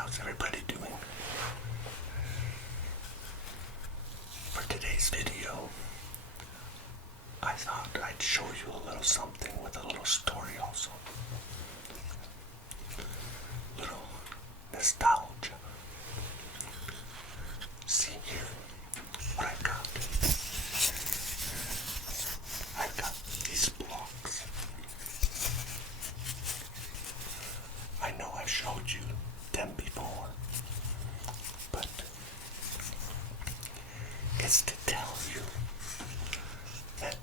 How's everybody doing? For today's video, I thought I'd show you a little something with a little story also. Little nostalgia. See here what I've got. I've got these blocks. I know I've showed you them before, but it's to tell you that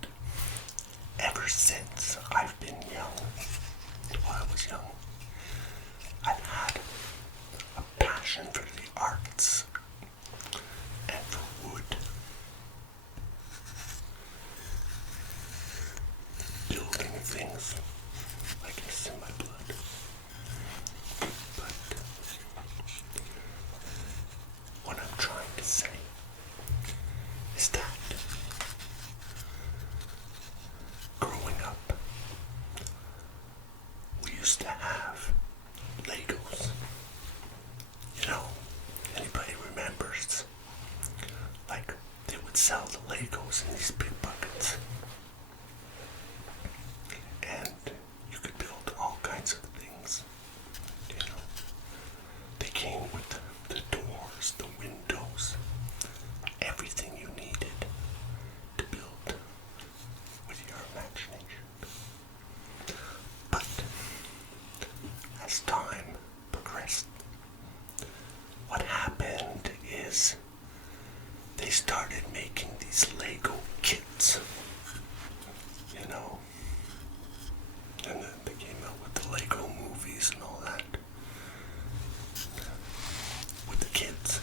ever since I've been young, while I was young, I've had a passion for the arts and for wood. Building things, like it's in my blood. But what I'm trying to say is that growing up, we used to have Legos. You know, anybody remembers? Like, they would sell the Legos in these big buckets. And you could build all kinds of things. You know, they came with the doors, the windows, everything you needed to build with your imagination. But as time progressed, what happened is they started making these Lego kits, you know, and then they came out with the Lego movies and all that with the kids.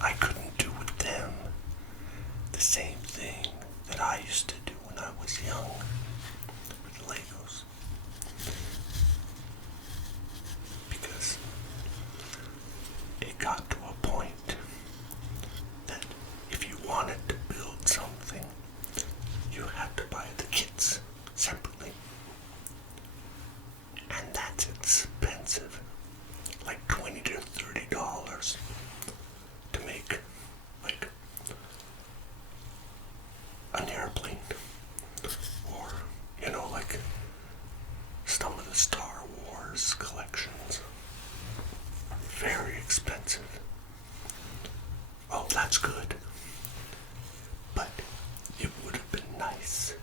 I couldn't do with them the same thing that I used to do when I was young with Legos, because it got to a point that if you wanted to build something, you had to buy the kits separately, and that's expensive, like $20 to $30 to make like an airplane, or you know, like some of the Star Wars collections. Very expensive. Oh, that's good. But it would have been nice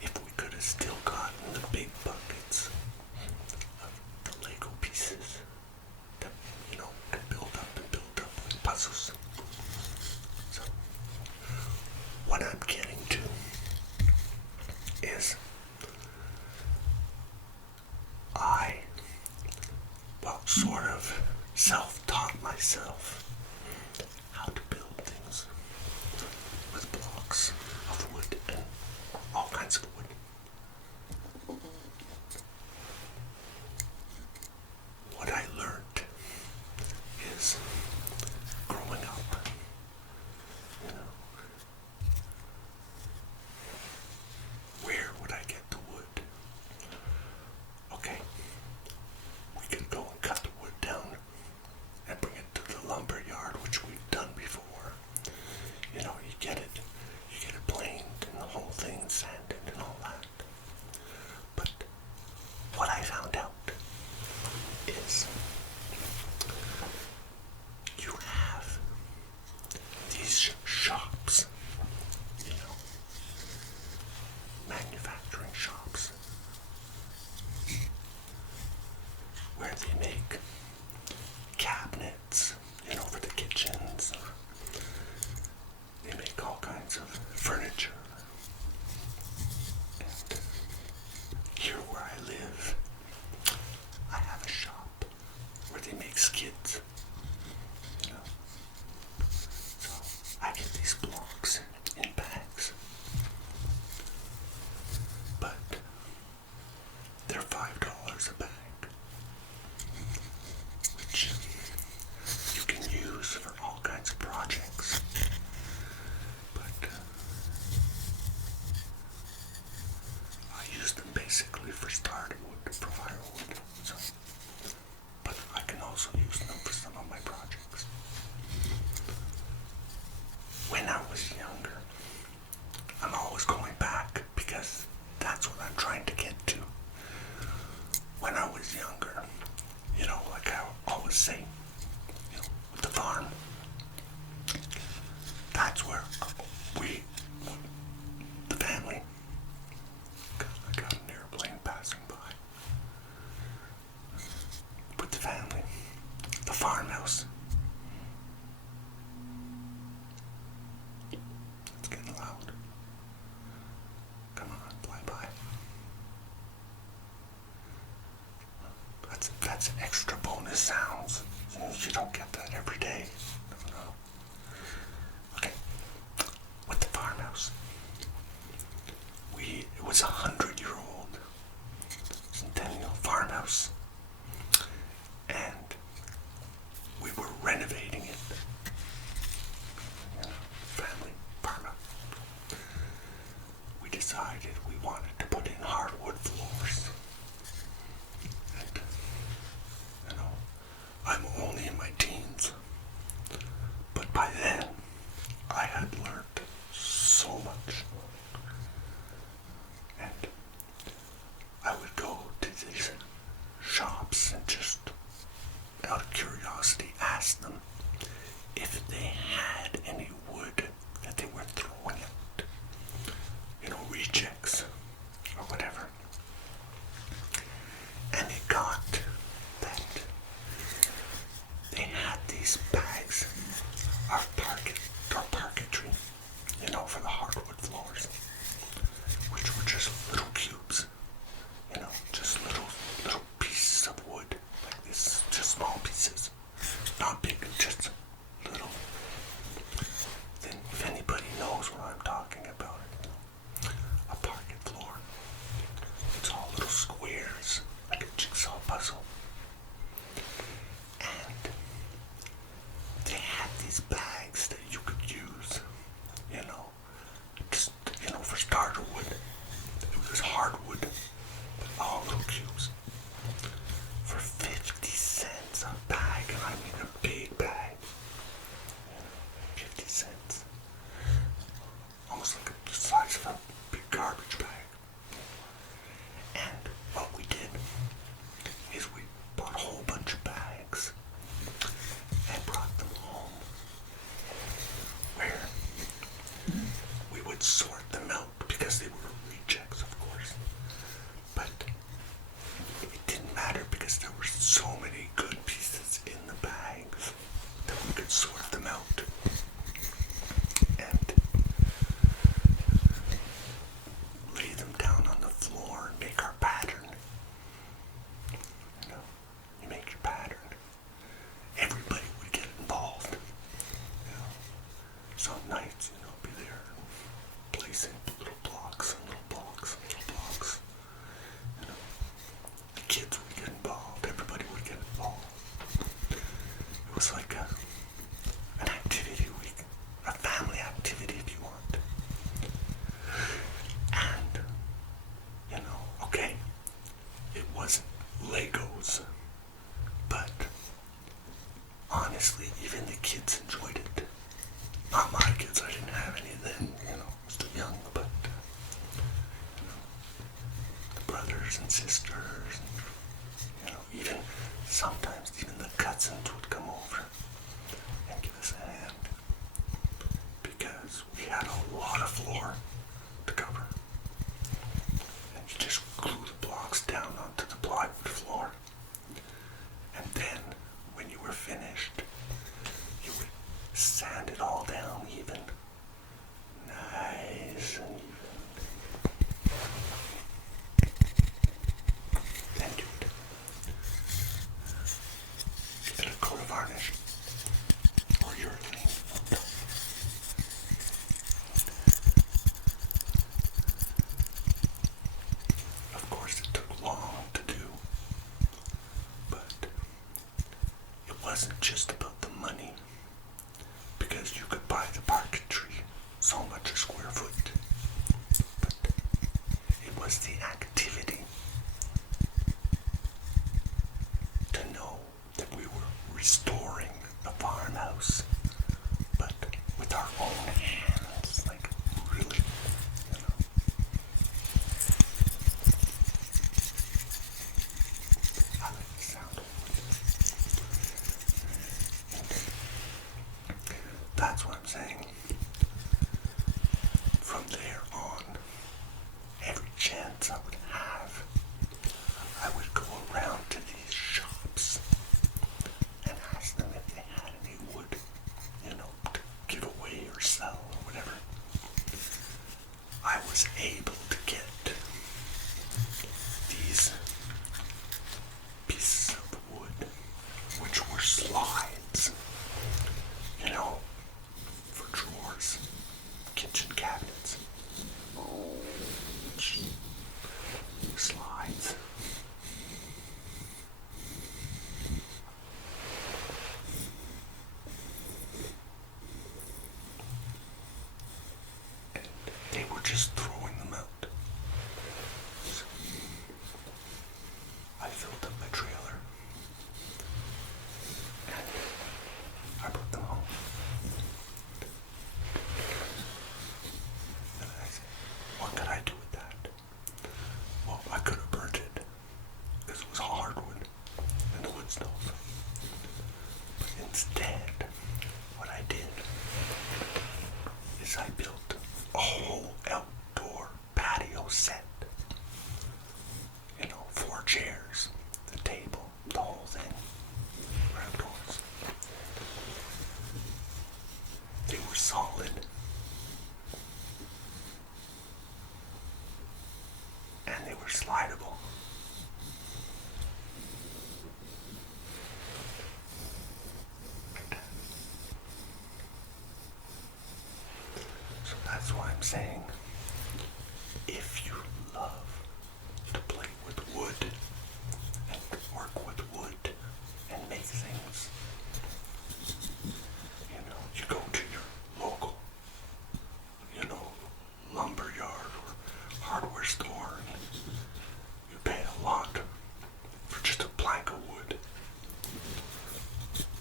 if we could have still gotten the big buckets of the Lego pieces that, you know, could build up like puzzles. So, what I'm getting to is I, well, sort of self-taught myself how to build things with blocks of wood and all kinds of wood. What I learned is growing up, you know, where would I get the wood? Okay, we could go and cut the wood down and bring it to the lumber yard, which we've done before. You know, you get it planed and the whole thing sanded and all that. But what I found out is you have these shops, you know, manufacturing shops, where they make cabinets, you know, for the kitchens. They make all kinds of furniture. And here where I live, I have a shop where they make skids, you know. So I get these blocks in bags, but they're $5 a bag, which you can use for all kinds of projects. But I use them basically for starting wood, for firewood. So, but was saying, with the farm, that's where the family, I got an airplane passing by, with the family, the farmhouse. It's getting loud. Come on, fly by. That's extra bonus sounds. You don't get that every day. No. Okay. With the farmhouse. It was 100-year-old centennial farmhouse. And we were renovating it. Family farmhouse. We decided we wanted to put in hardwood floors. And, I'm only in my teens. But by then, I had learned so much. And I would go to these shops and just, out of curiosity, ask them if they had any wood that they were throwing out. Rejects or whatever. And it got that they had these bags of parquetry, for the hardwood floors, which were just little cubes, just little pieces of wood, like this, just small pieces, not big, just little. Then, if anybody knows what I'm talking about, a parquet floor, it's all little squares, like a jigsaw puzzle. And they had these bags that you could use, just, for starter wood. It was hardwood, but all little cubes. For 50 cents a bag, and I mean a big bag. 50 cents. Almost like the size of a big garbage bag. And what we did is we bought a whole bunch of bags and brought them home, where we would sort them out because they were rejects, of course. But it didn't matter because there were so many good pieces in the bags that we could sort them out. And lay them down on the floor and make our pattern. You make your pattern. Everybody would get involved. Some nights, be there placing little blocks and little blocks and little blocks. The kids would get involved. Everybody would get involved. It was like an activity week, a family activity if you want. And, okay, it wasn't Legos, but honestly, even the kids enjoyed it. Not my kids, I didn't have any then, I was too young, but, the brothers and sisters, and, even sometimes even the cousins would come over and give us a hand, because we had a lot of floor to cover. And you just glue the blocks down onto the plywood floor, and then when you were finished, you would sand it all down even, nice and even. Then you would give it a coat of varnish or urethane on top. Of course, it took long to do, but it wasn't just about the money, because you could buy the parquetry so much a square foot, but it was the activity to know that we were restoring the farmhouse, but with our own hands, like really, I like the sound of wood. that's what I'm saying. From there on, every chance I would have, I would go around to these shops and ask them if they had any wood, to give away or sell or whatever. I was able to get these pieces of wood, which were slides, for drawers, kitchen cabinets, slides. And they were just throwing them out. So I filled up my trailer and I brought them home. And I said, what could I do with that? Well, I could have burnt it because it was hardwood and the wood stove. But instead, what I did is I built a whole outdoor patio set. 4 chairs, the table, the whole thing. We're outdoors. They were solid. And they were slidable. So that's why I'm saying, if you love to play with wood and work with wood and make things, you go to your local, lumber yard or hardware store and you pay a lot for just a plank of wood.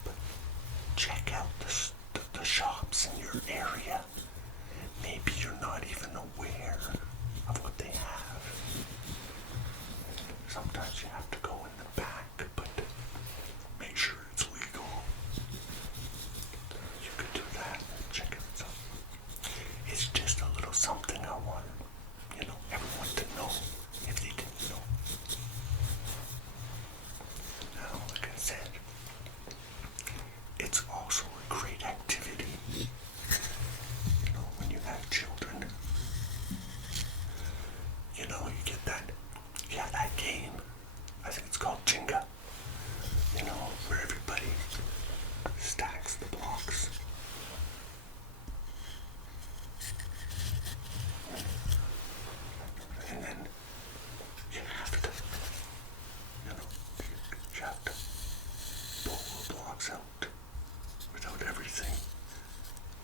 But check out the shops in your area. Maybe you're not even aware of what they have. Sometimes you have to go in the back, but make sure it's legal. You could do that and check it out. It's just a little something I wanted, everyone to know if they didn't know. Now, like I said, it's also a great activity. When you have children, you get that game, I think it's called Jenga, where everybody stacks the blocks. And then you have to pull the blocks out without everything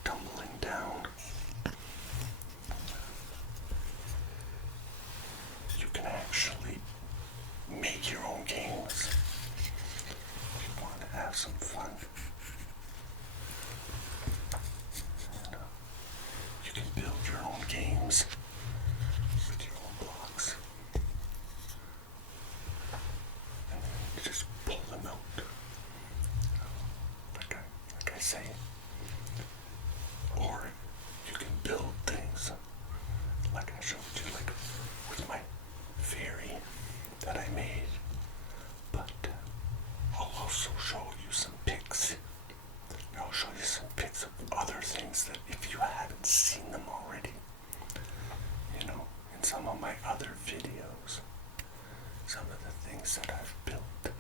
tumbling down. You can actually make your own games if you want to have some fun. You can build your own games with your own blocks. And then you just pull them out. Like I say. Or you can build things like I showed you, like with my fairy that I made. But I'll also show you some pics. I'll show you some pics of other things that if you haven't seen them already, in some of my other videos, some of the things that I've built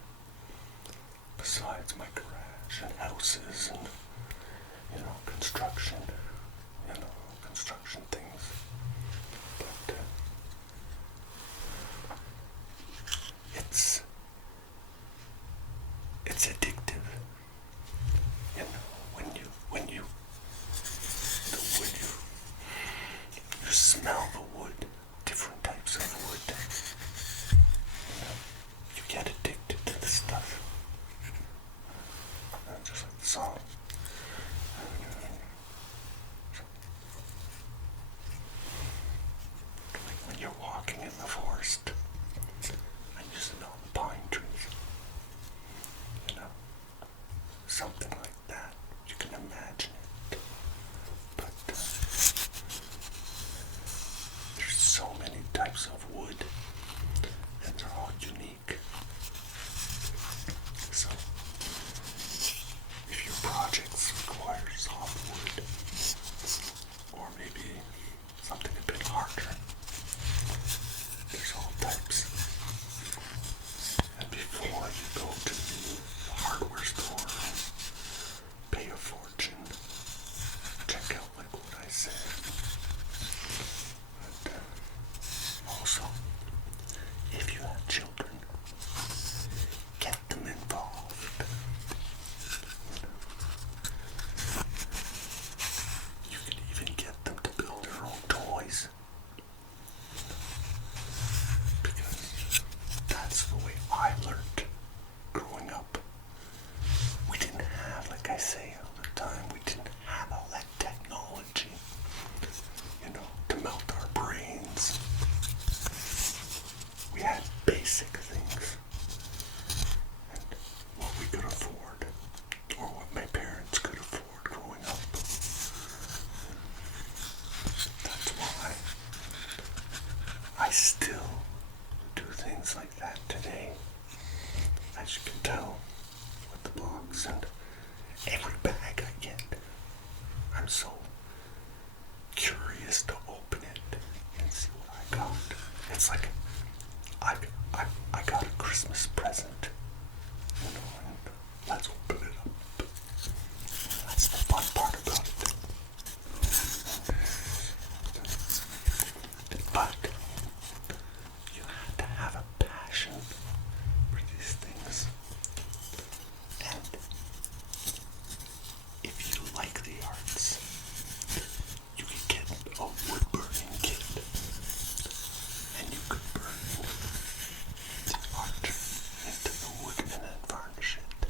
besides my garage and houses and construction, construction things. But it's addictive. When you the wood, you smell the wood, different types of wood. You get addicted to the stuff. Just like the song. Like when you're walking in the forest and you smell the pine trees, say all the time, we didn't have all that technology, to melt our brains. We had basic things, and what we could afford, or what my parents could afford growing up. That's why I still do things like that today. As you can tell with the box and every bag I get, I'm so curious to open it and see what I got. It's like I got a Christmas present, and let's open it up. That's the fun part about it. But you have to have a passion for these things. And if you like the arts, you can get a wood burning kit, and you could burn the art into the wood and then varnish it.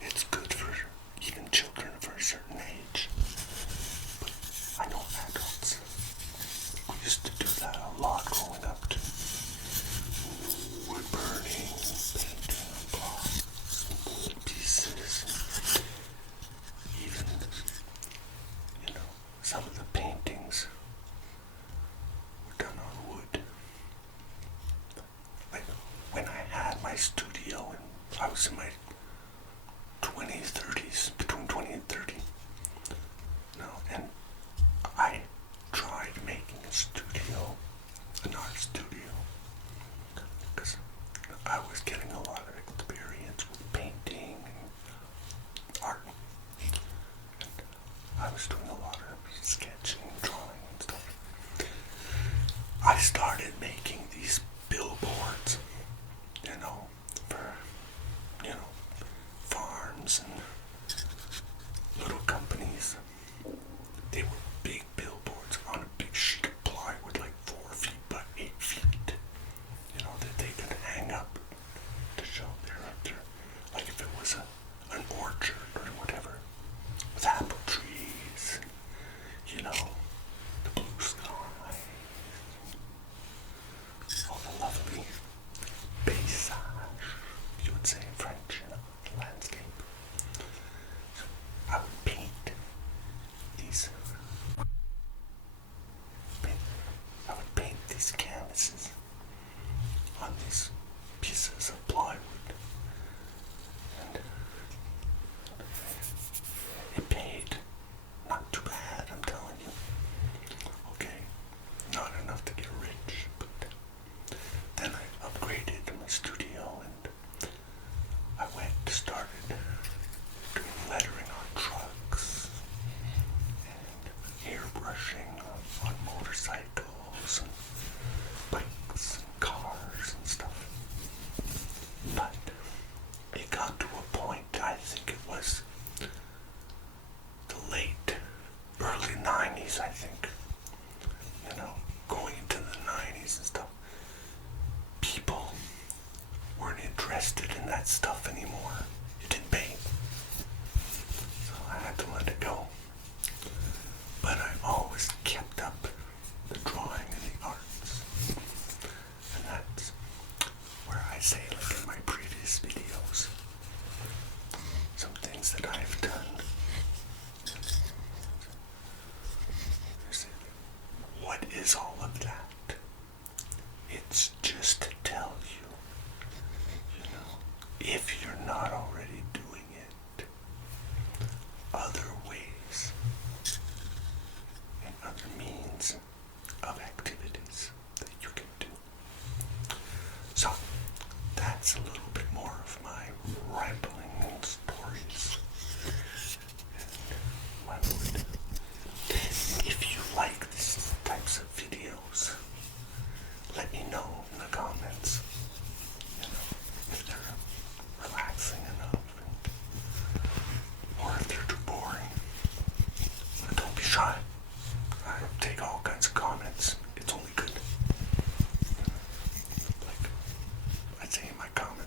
It's good for even children of a certain age, but I know adults who used to do that a lot growing up too. Wood burning, painting on blocks, wood pieces, even, some of the paintings were done on wood. Like when I had my studio and I was in my 20s, 30s, between 20 and 30, and I tried making a studio, an art studio, because I was getting a lot of experience with painting and art. And I was doing a lot of sketching, drawing and stuff. I started making these billboards, for, farms and little companies. They were big billboards on a big sheet of plywood, like 4 feet by 8 feet, that they could hang up to show their like if it was an orchard or whatever, with apple trees, the blue sky, all the lovely paysage, you would say in French, landscape. So I would paint these. These canvases on these pieces of plywood, and it paid not too bad, I'm telling you. Okay, not enough to get rich, but then I upgraded my studio and I started doing lettering on trucks and airbrushing on motorcycles and bikes and cars and stuff. But it got to a point, I think it was the early 90s, I think. Going into the 90s and stuff. People weren't interested in that stuff anymore. It didn't pay. So I had to let it go. But I always kept up the drawing and the arts. And that's where I say, like in my previous videos, some things that I've done. What is all of that? It's just to tell you, if you're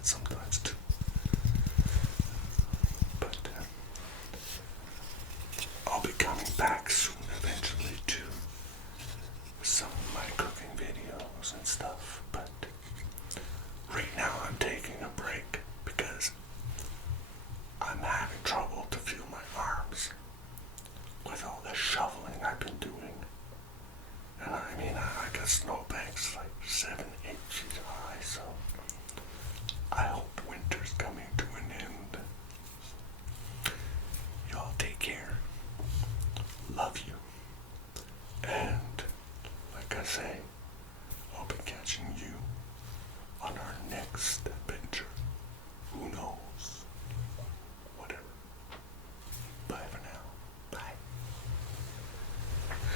sometimes too. But I'll be coming back soon eventually too, with some of my cooking videos and stuff. But right now I'm taking a break because I'm having trouble to feel my arms with all the shoveling I've been doing. And I mean, I got snowbanks like 7, 8 feet high, so I hope winter's coming to an end. Y'all take care. Love you. And like I say,